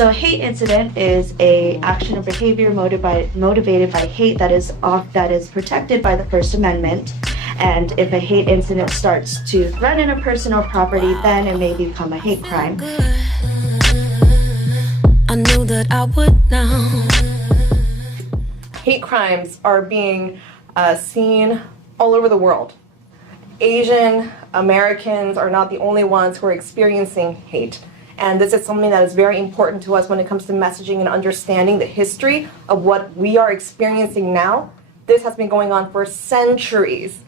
So a hate incident is a action or behavior motivated by hate that is protected by the First Amendment. And if a hate incident starts to threaten a person or property, then it may become a hate crime. I knew that I would know. Hate crimes are being seen all over the world. Asian Americans are not the only ones who are experiencing hate. And this is something that is very important to us when it comes to messaging and understanding the history of what we are experiencing now. This has been going on for centuries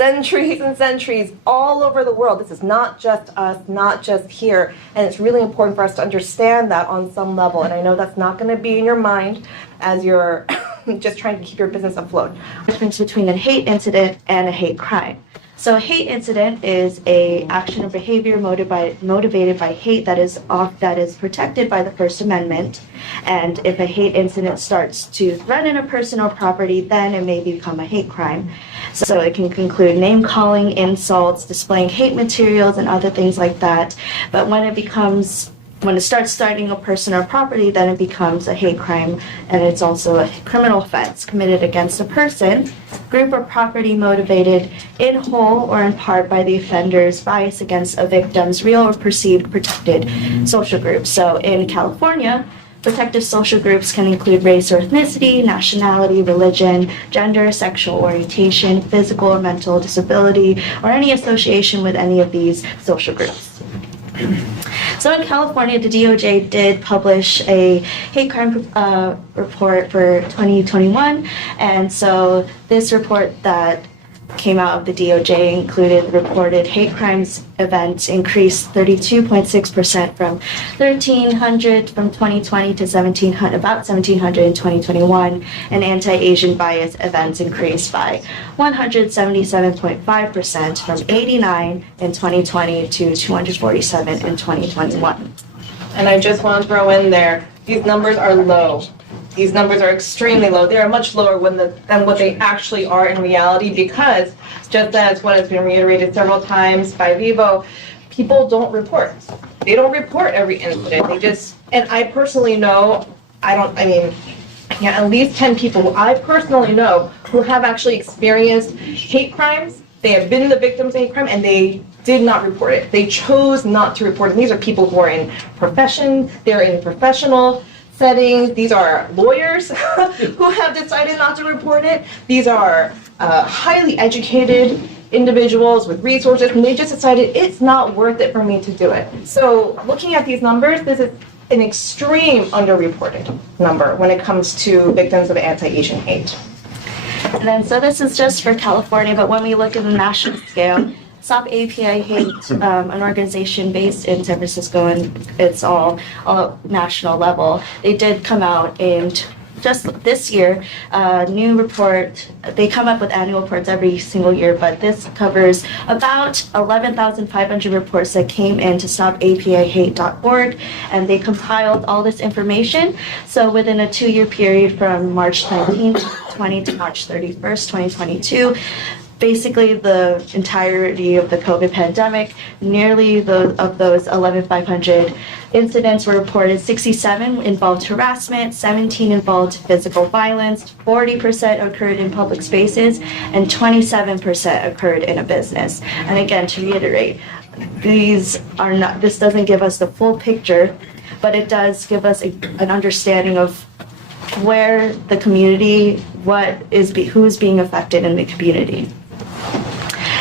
and centuries all over the world. This is not just us, not just here. And it's really important for us to understand that on some level. And I know that's not going to be in your mind as you're just trying to keep your business afloat. The difference between a hate incident and a hate crime. So a hate incident is a action or behavior motivated by hate that is protected by the First Amendment. And if a hate incident starts to threaten a person or property, then it may become a hate crime. So it can include name calling, insults, displaying hate materials, and other things like that. But when it starts threatening a person or property, then it becomes a hate crime, and it's also a criminal offense committed against a person, group, or property motivated in whole or in part by the offender's bias against a victim's real or perceived protected social group. So in California, protective social groups can include race or ethnicity, nationality, religion, gender, sexual orientation, physical or mental disability, or any association with any of these social groups. So in California, the DOJ did publish a hate crime report for 2021, and so this report that came out of the DOJ included the reported hate crimes events increased 32.6% from 1,300 from 2020 to about 1,700 in 2021, and anti-Asian bias events increased by 177.5% from 89 in 2020 to 247 in 2021. And I just want to throw in there, these numbers are low. These numbers are extremely low. They are much lower than what they actually are in reality, because just as what has been reiterated several times by Vivo, people don't report. They don't report every incident. And I personally know, at least 10 people who I personally know who have actually experienced hate crimes. They have been the victims of hate crime and they did not report it. They chose not to report it. And these are people who are in profession, they're in professional settings. These are lawyers who have decided not to report it. These are highly educated individuals with resources, and they just decided it's not worth it for me to do it. So looking at these numbers, this is an extreme underreported number when it comes to victims of anti-Asian hate. And then, so this is just for California, but when we look at the national scale, Stop API Hate, an organization based in San Francisco, and it's all national level. They did come out in just this year, new report. They come up with annual reports every single year, but this covers about 11,500 reports that came in to stopapihate.org, and they compiled all this information. So within a 2-year period from March 19th, 2020 to March 31st, 2022, basically the entirety of the COVID pandemic, nearly of those 11,500 incidents were reported. 67 involved harassment, 17 involved physical violence, 40% occurred in public spaces, and 27% occurred in a business. And again, to reiterate, this doesn't give us the full picture, but it does give us an understanding of where the community, who's being affected in the community.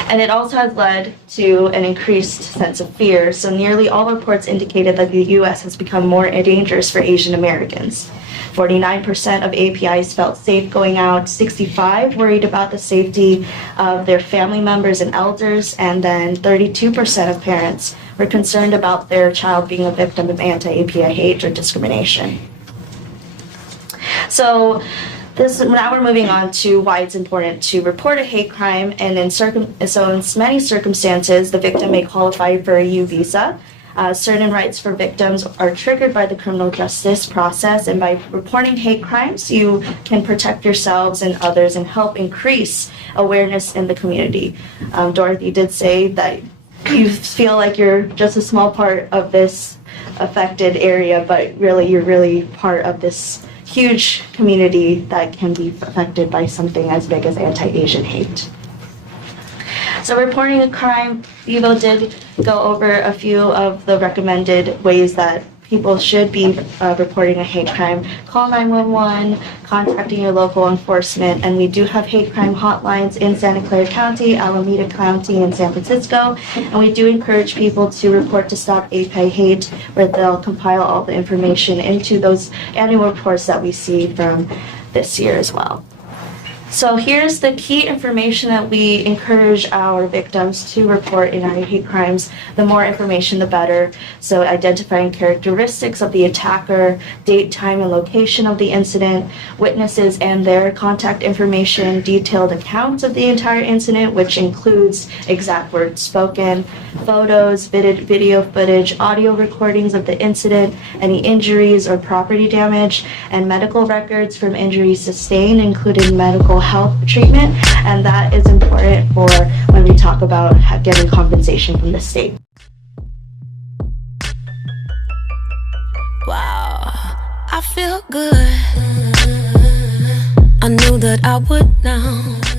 And it also has led to an increased sense of fear. So nearly all reports indicated that the U.S. has become more dangerous for Asian Americans. 49% of APIs felt safe going out, 65% worried about the safety of their family members and elders, and then 32% of parents were concerned about their child being a victim of anti-API hate or discrimination. So now we're moving on to why it's important to report a hate crime, and in many circumstances, the victim may qualify for a U visa. Certain rights for victims are triggered by the criminal justice process, and by reporting hate crimes, you can protect yourselves and others and help increase awareness in the community. Dorothy did say that you feel like you're just a small part of this affected area, but really you're really part of this huge community that can be affected by something as big as anti-Asian hate. So reporting a crime, Evo did go over a few of the recommended ways that people should be reporting a hate crime. Call 911, contacting your local enforcement, and we do have hate crime hotlines in Santa Clara County, Alameda County, and San Francisco, and we do encourage people to report to Stop API Hate, where they'll compile all the information into those annual reports that we see from this year as well. So here's the key information that we encourage our victims to report in our hate crimes. The more information, the better. So identifying characteristics of the attacker, date, time, and location of the incident, witnesses and their contact information, detailed accounts of the entire incident, which includes exact words spoken, photos, video footage, audio recordings of the incident, any injuries or property damage, and medical records from injuries sustained, including medical health treatment, and that is important for when we talk about getting compensation from the state. Wow, I feel good. I knew that I would now.